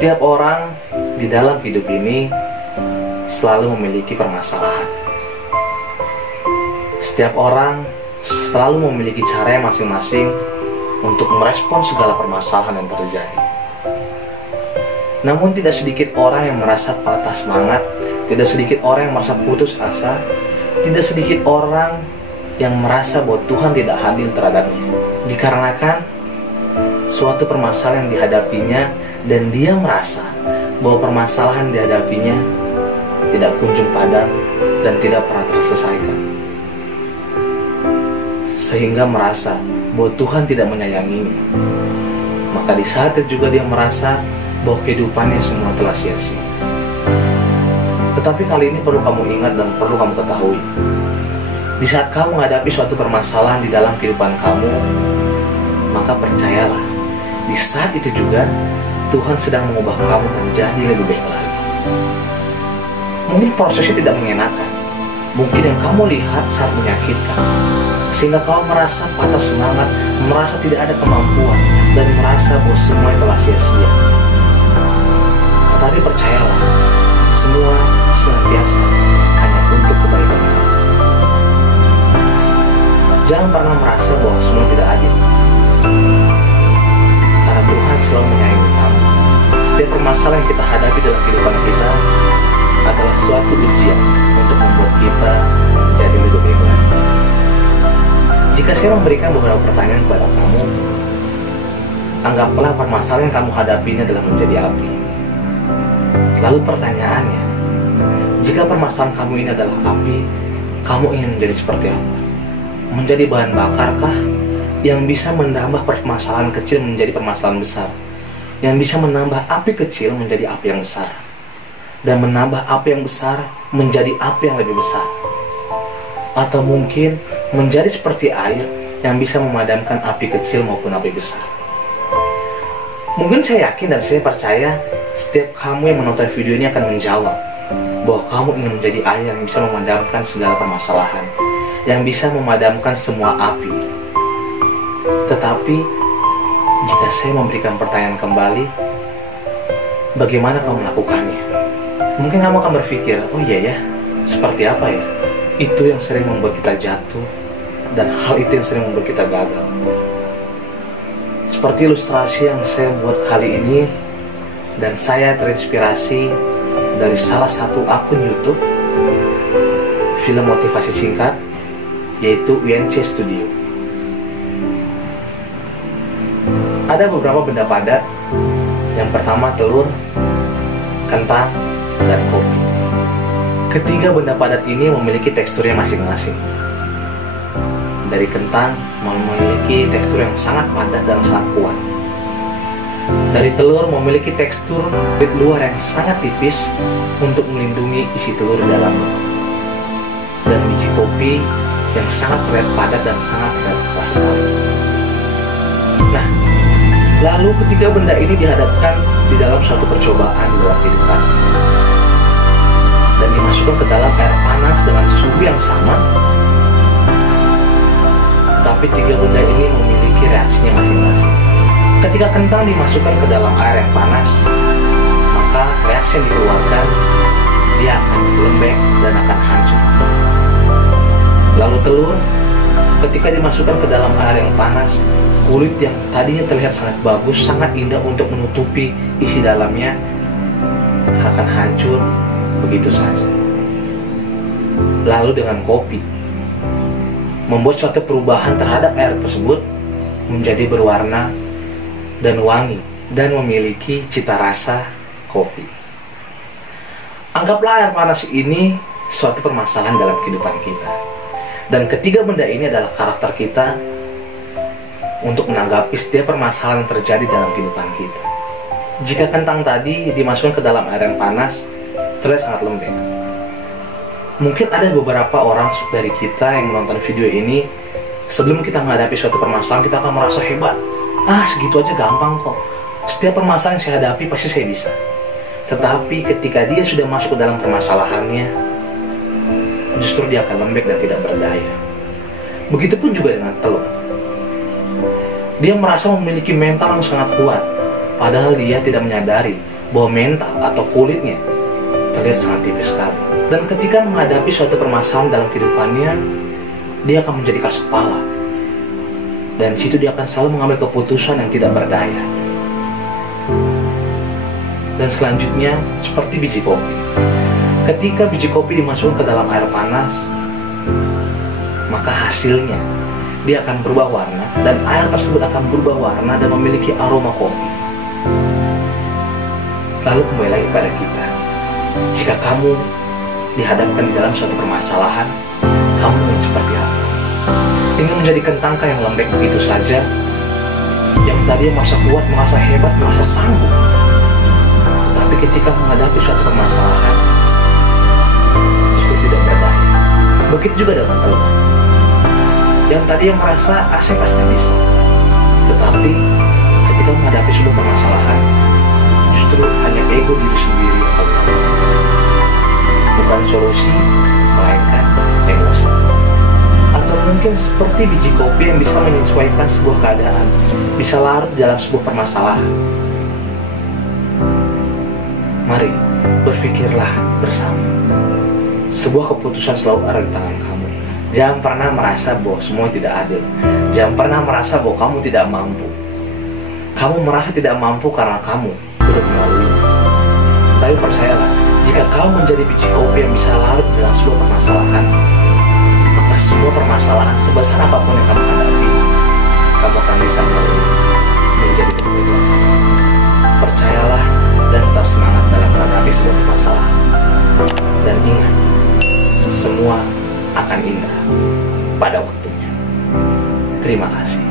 Setiap orang di dalam hidup ini selalu memiliki permasalahan. Setiap orang selalu memiliki cara masing-masing untuk merespon segala permasalahan yang terjadi. Namun tidak sedikit orang yang merasa patah semangat, tidak sedikit orang yang merasa putus asa, tidak sedikit orang yang merasa bahwa Tuhan tidak hadir terhadapnya, dikarenakan suatu permasalahan yang dihadapinya dan dia merasa bahwa permasalahan yang dihadapinya tidak kunjung padam dan tidak pernah terselesaikan, sehingga merasa bahwa Tuhan tidak menyayanginya. Maka di saat itu juga dia merasa bahwa kehidupannya semua telah sia-sia. Tetapi kali ini perlu kamu ingat dan perlu kamu ketahui, di saat kamu menghadapi suatu permasalahan di dalam kehidupan kamu, maka percayalah, di saat itu juga Tuhan sedang mengubah kamu menjadi lebih baik lagi. Mungkin prosesnya tidak mengenakan, mungkin yang kamu lihat sangat menyakitkan, sehingga kamu merasa patah semangat, merasa tidak ada kemampuan, dan merasa bahwa semua telah sia-sia. Tetapi percayalah, semua senantiasa hanya untuk kebaikan kamu. Jangan pernah merasa bahwa semua tidak adil, karena Tuhan selalu menyayangi kamu. Setiap permasalahan yang kita hadapi dalam kehidupan kita adalah suatu ujian untuk membuat kita menjadi lebih baik lagi. Jika saya memberikan beberapa pertanyaan kepada kamu, anggaplah permasalahan yang kamu hadapi ini adalah menjadi api. Lalu pertanyaannya, jika permasalahan kamu ini adalah api, kamu ingin menjadi seperti apa? Menjadi bahan bakarkah yang bisa menambah permasalahan kecil menjadi permasalahan besar, yang bisa menambah api kecil menjadi api yang besar, dan menambah api yang besar menjadi api yang lebih besar? Atau mungkin menjadi seperti air yang bisa memadamkan api kecil maupun api besar? Mungkin saya yakin dan saya percaya setiap kamu yang menonton video ini akan menjawab bahwa kamu ingin menjadi air yang bisa memadamkan segala permasalahan, yang bisa memadamkan semua api. Tetapi jika saya memberikan pertanyaan kembali, bagaimana kamu melakukannya? Mungkin kamu akan berpikir, oh iya ya, seperti apa ya? Itu yang sering membuat kita jatuh, dan hal itu yang sering membuat kita gagal. Seperti ilustrasi yang saya buat kali ini, dan saya terinspirasi dari salah satu akun YouTube film motivasi singkat, yaitu UNC Studio. Ada beberapa benda padat. Yang pertama telur, kentang, dan kopi. Ketiga benda padat ini memiliki teksturnya masing-masing. Dari kentang memiliki tekstur yang sangat padat dan sangat kuat. Dari telur memiliki tekstur kulit luar yang sangat tipis untuk melindungi isi telur di dalamnya. Dan biji kopi yang sangat terlihat padat dan sangat terlihat keras sekali. Nah, lalu ketiga benda ini dihadapkan di dalam suatu percobaan di dalam kehidupan, dan dimasukkan ke dalam air panas dengan suhu yang sama. Tetapi tiga benda ini memiliki reaksinya masing-masing. Ketika kentang dimasukkan ke dalam air yang panas, maka reaksi yang dikeluarkan, dia akan lembek dan akan hancur. Lalu telur, ketika dimasukkan ke dalam air yang panas, kulit yang tadinya terlihat sangat bagus, sangat indah untuk menutupi isi dalamnya, akan hancur begitu saja. Lalu dengan kopi, membuat suatu perubahan terhadap air tersebut menjadi berwarna dan wangi dan memiliki cita rasa kopi. Anggaplah air panas ini suatu permasalahan dalam kehidupan kita, dan ketiga benda ini adalah karakter kita untuk menanggapi setiap permasalahan yang terjadi dalam kehidupan kita. Jika kentang tadi dimasukkan ke dalam air yang panas, terlihat sangat lembek. Mungkin ada beberapa orang dari kita yang menonton video ini, sebelum kita menghadapi suatu permasalahan, kita akan merasa hebat. Segitu aja gampang kok. Setiap permasalahan yang saya hadapi pasti saya bisa. Tetapi ketika dia sudah masuk ke dalam permasalahannya, justru dia akan lembek dan tidak berdaya. Begitupun juga dengan telur. Dia merasa memiliki mental yang sangat kuat, padahal dia tidak menyadari bahwa mental atau kulitnya terlihat sangat tipis sekali. Dan ketika menghadapi suatu permasalahan dalam kehidupannya, dia akan menjadi keras kepala. Dan di situ dia akan selalu mengambil keputusan yang tidak berdaya. Dan selanjutnya seperti biji kopi. Ketika biji kopi dimasukkan ke dalam air panas, maka hasilnya dia akan berubah warna, dan air tersebut akan berubah warna dan memiliki aroma kopi. Lalu kembali lagi pada kita. Jika kamu dihadapkan di dalam suatu permasalahan, kamu ingin seperti apa? Ingin menjadikan tangka yang lembek begitu saja, yang tadinya merasa kuat, merasa hebat, merasa sanggup, tetapi ketika menghadapi suatu permasalahan justru tidak berdaya. Begitu juga dengan teman yang tadinya merasa saya pasti bisa, tetapi ketika menghadapi sebuah permasalahan justru hanya ego diri sendiri atau bukan solusi, melainkan emosi. Atau mungkin seperti biji kopi yang bisa menyesuaikan sebuah keadaan, bisa larut dalam sebuah permasalahan. Mari berpikirlah bersama. Sebuah keputusan selalu ada di tangan kamu. Jangan pernah merasa bahwa semua tidak adil. Jangan pernah merasa bahwa kamu tidak mampu. Kamu merasa tidak mampu karena kamu belum melalui. Tapi percayalah, jika kamu menjadi biji kopi yang bisa larut dalam sebuah permasalahan, maka semua permasalahan sebesar apapun yang kamu hadapi, kamu akan bisa melalui menjadi kebenaran. Percayalah dan tetap semangat dalam menghadapi sebuah permasalahan. Dan ingat, semua akan indah pada waktunya. Terima kasih.